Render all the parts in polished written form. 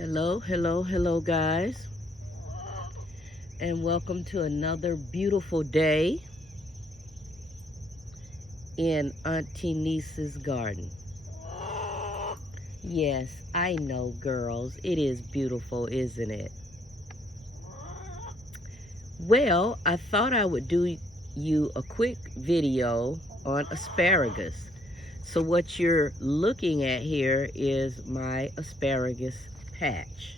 Hello guys, and welcome to another beautiful day in AN-T-NEES' garden. Yes, I know, girls, it is beautiful, isn't it? Well, I thought I would do you a quick video on asparagus. So what you're looking at here is my asparagus patch.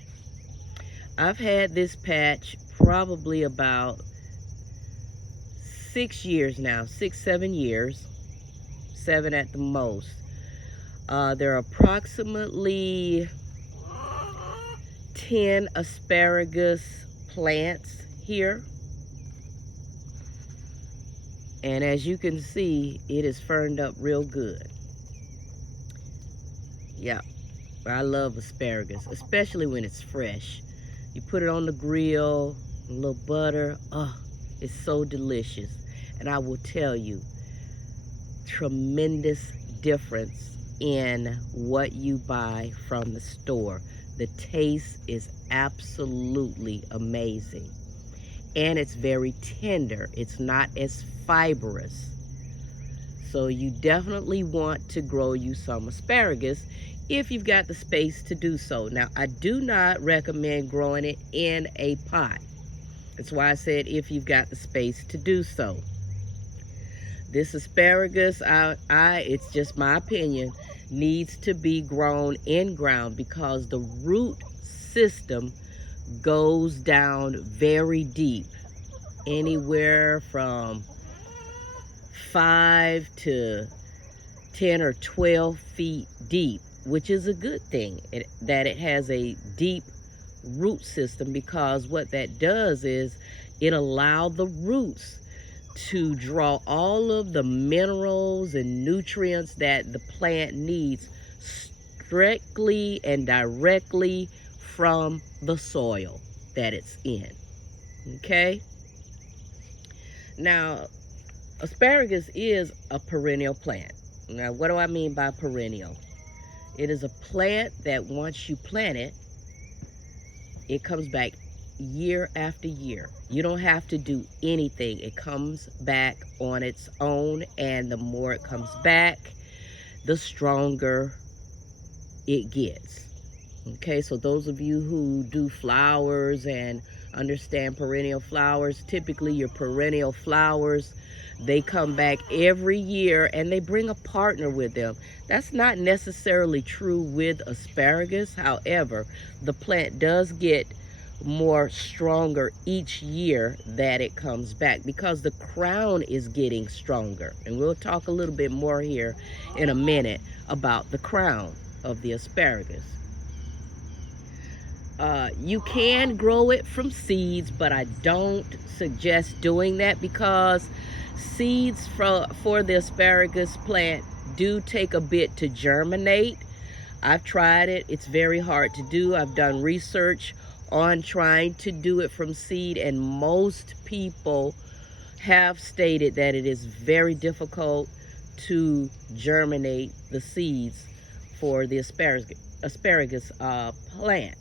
I've had this patch probably about 6 years now, 7 years, 7 at the most. There are approximately 10 asparagus plants here. And as you can see, it is ferned up real good. Yeah, I love asparagus, especially when it's fresh. You put it on the grill, a little butter, oh, it's so delicious. And I will tell you, tremendous difference in what you buy from the store. The taste is absolutely amazing. And it's very tender. It's not as fibrous. So you definitely want to grow you some asparagus if you've got the space to do so. Now, I do not recommend growing it in a pot. That's why I said if you've got the space to do so. This asparagus, it's just my opinion, needs to be grown in ground because the root system goes down very deep, anywhere from 5 to 10 or 12 feet deep, which is a good thing that it has a deep root system, because what that does is it allows the roots to draw all of the minerals and nutrients that the plant needs strictly and directly from the soil that it's in. Okay? Now, asparagus is a perennial plant. Now, what do I mean by perennial? It is a plant that once you plant it, it comes back year after year. You don't have to do anything. It comes back on its own, and the more it comes back, the stronger it gets. Okay, so those of you who do flowers and understand perennial flowers, typically your perennial flowers, they come back every year and they bring a partner with them. That's not necessarily true with asparagus. However, the plant does get more stronger each year that it comes back because the crown is getting stronger. And we'll talk a little bit more here in a minute about the crown of the asparagus. You can grow it from seeds, but I don't suggest doing that because seeds for the asparagus plant do take a bit to germinate. I've tried it. It's very hard to do. I've done research on trying to do it from seed, and most people have stated that it is very difficult to germinate the seeds for the asparagus plant.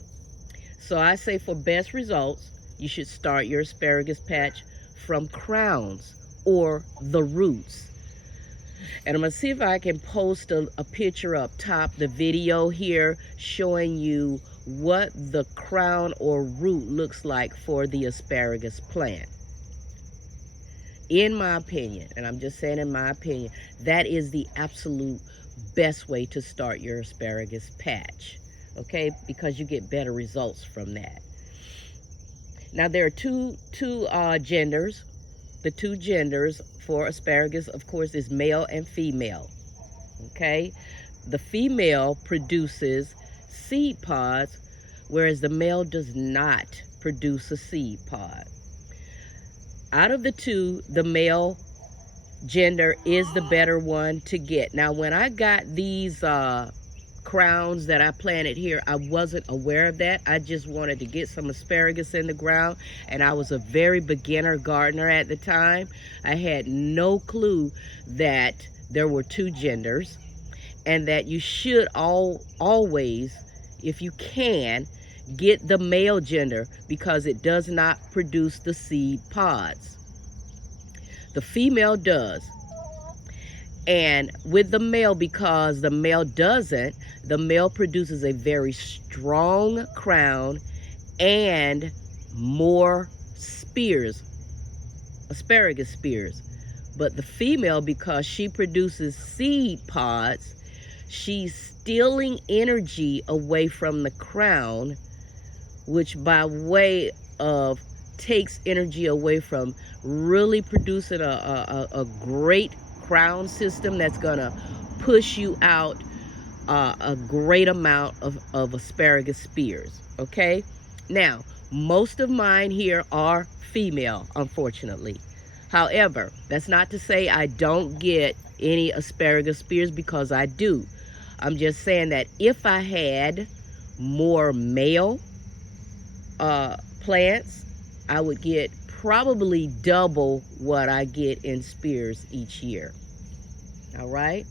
So I say for best results, you should start your asparagus patch from crowns or the roots. And I'm going to see if I can post a picture up top, the video here showing you what the crown or root looks like for the asparagus plant. In my opinion, and I'm just saying in my opinion, that is the absolute best way to start your asparagus patch. Okay, because you get better results from that. Now there are two genders. The two genders for asparagus, of course, is male and female. Okay, the female produces seed pods, whereas the male does not produce a seed pod. Out of the two, the male gender is the better one to get. Now, when I got these crowns that I planted here, I wasn't aware of that. I just wanted to get some asparagus in the ground, and I was a very beginner gardener at the time. I had no clue that there were two genders, and that you should always, if you can, get the male gender because it does not produce the seed pods. The female does. And with the male, because the male doesn't, the male produces a very strong crown and more spears, asparagus spears. But the female, because she produces seed pods, she's stealing energy away from the crown, which by way of takes energy away from really producing a great crown system that's gonna push you out a great amount of asparagus spears. Okay, now most of mine here are female, unfortunately. However, that's not to say I don't get any asparagus spears, because I do. I'm just saying that if I had more male plants, I would get probably double what I get in spears each year. All right.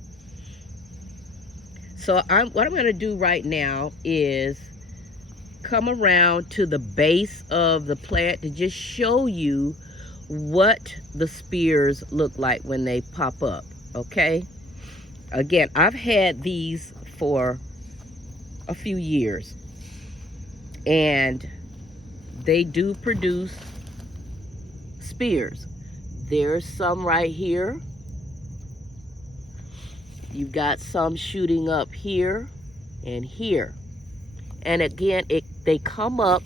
So what I'm going to do right now is come around to the base of the plant to just show you what the spears look like when they pop up. Okay. Again, I've had these for a few years, and they do produce spears. There's some right here. You've got some shooting up here and here. And again, they come up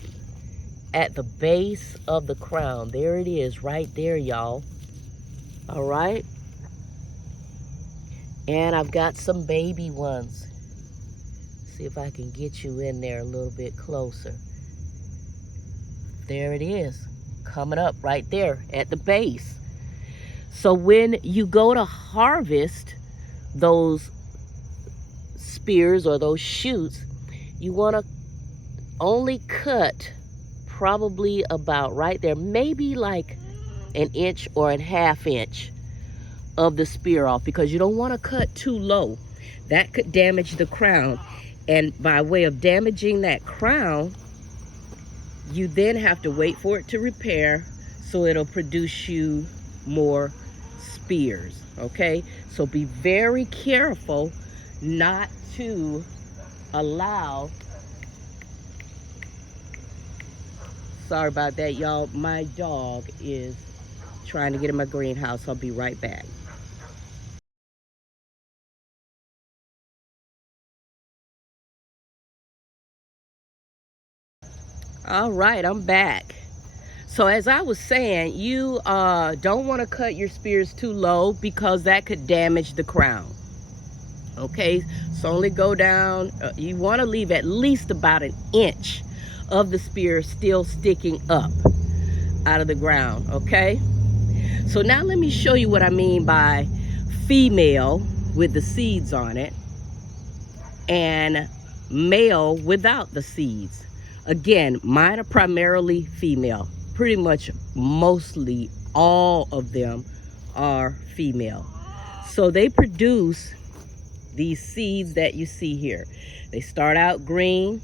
at the base of the crown. There it is right there, y'all. All right. And I've got some baby ones. See if I can get you in there a little bit closer. There it is, coming up right there at the base. So when you go to harvest those spears or those shoots, you want to only cut probably about right there, maybe like an inch or a half inch of the spear off, because you don't want to cut too low. That could damage the crown. And by way of damaging that crown, you then have to wait for it to repair so it'll produce you more spears. Okay, so be very careful not to allow, sorry about that, y'all, my dog is trying to get in my greenhouse. I'll be right back. All right, I'm back. So as I was saying, you don't want to cut your spears too low, because that could damage the crown. Okay, so only go down, you want to leave at least about an inch of the spear still sticking up out of the ground. Okay, so now let me show you what I mean by female with the seeds on it and male without the seeds. Again, mine are primarily female. Pretty much mostly all of them are female. So they produce these seeds that you see here. They start out green,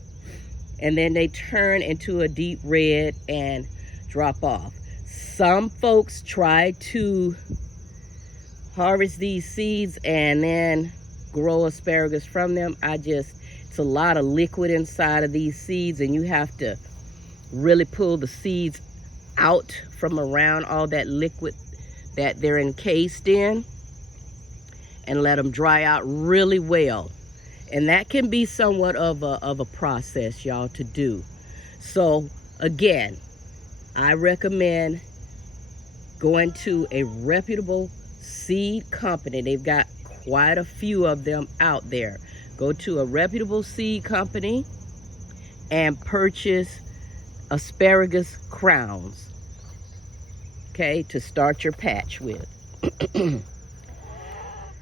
and then they turn into a deep red and drop off. Some folks try to harvest these seeds and then grow asparagus from them. It's a lot of liquid inside of these seeds, and you have to really pull the seeds out from around all that liquid that they're encased in and let them dry out really well. And that can be somewhat of a process, y'all, to do. So again, I recommend going to a reputable seed company. They've got quite a few of them out there. Go to a reputable seed company and purchase asparagus crowns, okay, to start your patch with.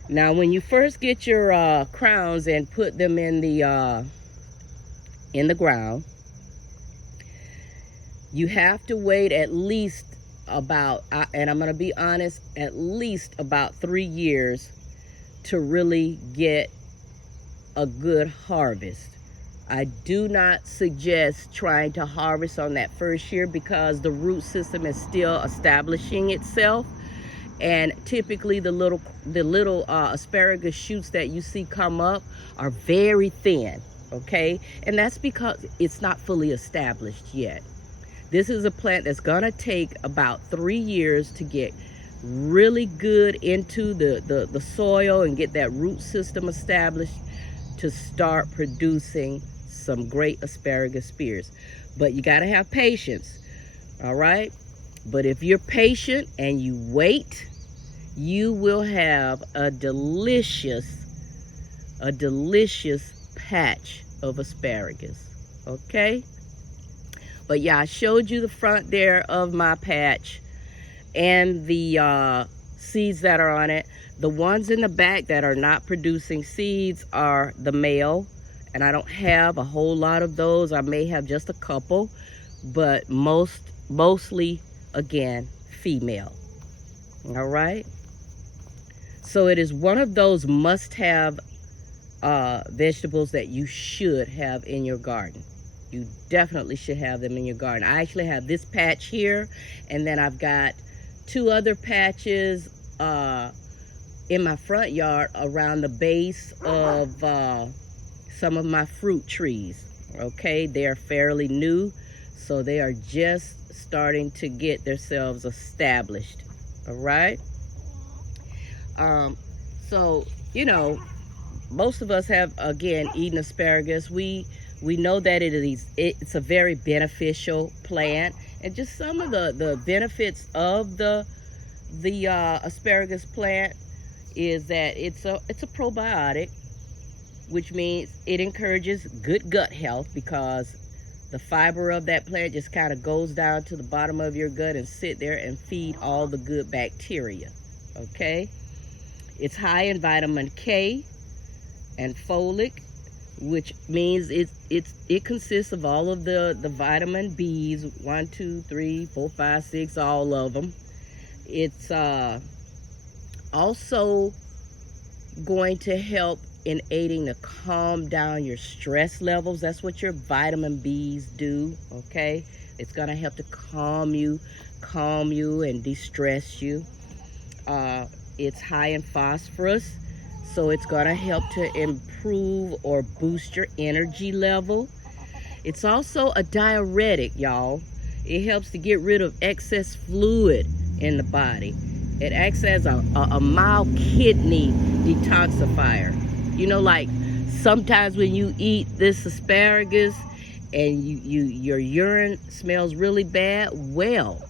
Now, when you first get your crowns and put them in the ground, you have to wait at least about, and I'm going to be honest, at least about 3 years to really get a good harvest. I do not suggest trying to harvest on that first year because the root system is still establishing itself. And typically the little asparagus shoots that you see come up are very thin, okay? And that's because it's not fully established yet. This is a plant that's gonna take about 3 years to get really good into the soil and get that root system established to start producing some great asparagus spears. But you gotta have patience, all right? But if you're patient and you wait, you will have a delicious patch of asparagus, okay? But yeah, I showed you the front there of my patch and the seeds that are on it. The ones in the back that are not producing seeds are the male, and I don't have a whole lot of those. I may have just a couple, but mostly, again, female. All right? So it is one of those must-have vegetables that you should have in your garden. You definitely should have them in your garden. I actually have this patch here, and then I've got 2 other patches in my front yard around the base of some of my fruit trees. Okay, they're fairly new, so they are just starting to get themselves established. All right. So, you know, most of us have, again, eaten asparagus. We know that it's a very beneficial plant, and just some of the benefits of the asparagus plant is that it's a probiotic, which means it encourages good gut health because the fiber of that plant just kind of goes down to the bottom of your gut and sit there and feed all the good bacteria. Okay, it's high in vitamin K and folate, which means it consists of all of the vitamin Bs, 1, 2, 3, 4, 5, 6, all of them. It's also going to help in aiding to calm down your stress levels. That's what your vitamin Bs do, okay? It's gonna help to calm you and de-stress you. It's high in phosphorus, so it's gonna help to improve or boost your energy level. It's also a diuretic, y'all. It helps to get rid of excess fluid in the body. It acts as a mild kidney detoxifier. You know, like sometimes when you eat this asparagus and your urine smells really bad, well,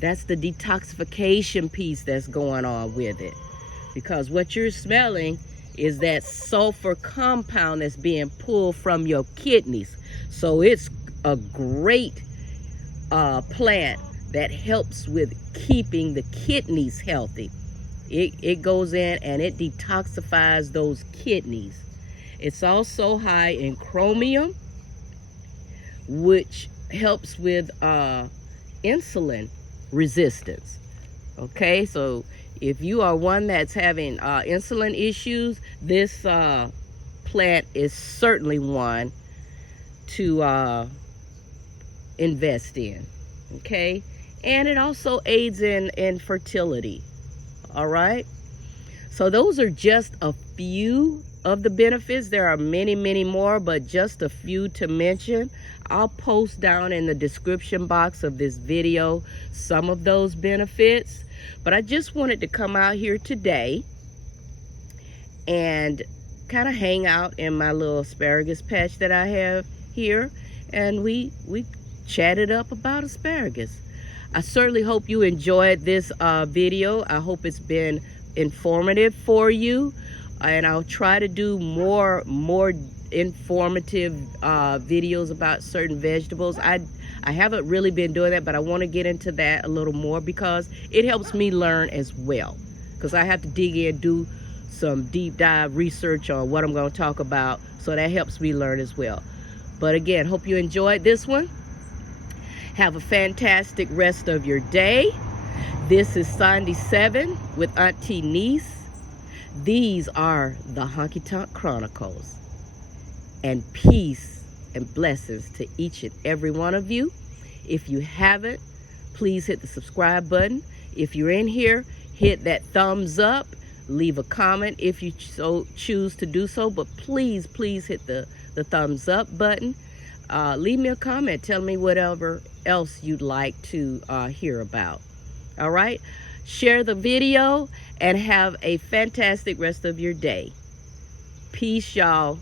that's the detoxification piece that's going on with it. Because what you're smelling is that sulfur compound that's being pulled from your kidneys. So it's a great plant that helps with keeping the kidneys healthy. It goes in and it detoxifies those kidneys. It's also high in chromium, which helps with insulin resistance. Okay, so if you are one that's having insulin issues, this plant is certainly one to invest in. Okay, and it also aids in fertility. All right, so those are just a few of the benefits. There are many, many more, but just a few to mention. I'll post down in the description box of this video some of those benefits, but I just wanted to come out here today and kind of hang out in my little asparagus patch that I have here, and we chatted up about asparagus. I certainly hope you enjoyed this video. I hope it's been informative for you, and I'll try to do more informative videos about certain vegetables. I haven't really been doing that, but I want to get into that a little more because it helps me learn as well, because I have to dig in, do some deep dive research on what I'm going to talk about, so that helps me learn as well. But again, hope you enjoyed this one. Have a fantastic rest of your day. This is Sunday 7 with AN-T-NEES. These are the Honky Tonk Chronicles. and peace and blessings to each and every one of you. If you haven't, please hit the subscribe button. If you're in here, hit that thumbs up. Leave a comment if you so choose to do so, but please hit the thumbs up button. Leave me a comment. Tell me whatever else you'd like to hear about. All right? Share the video and have a fantastic rest of your day. Peace, y'all.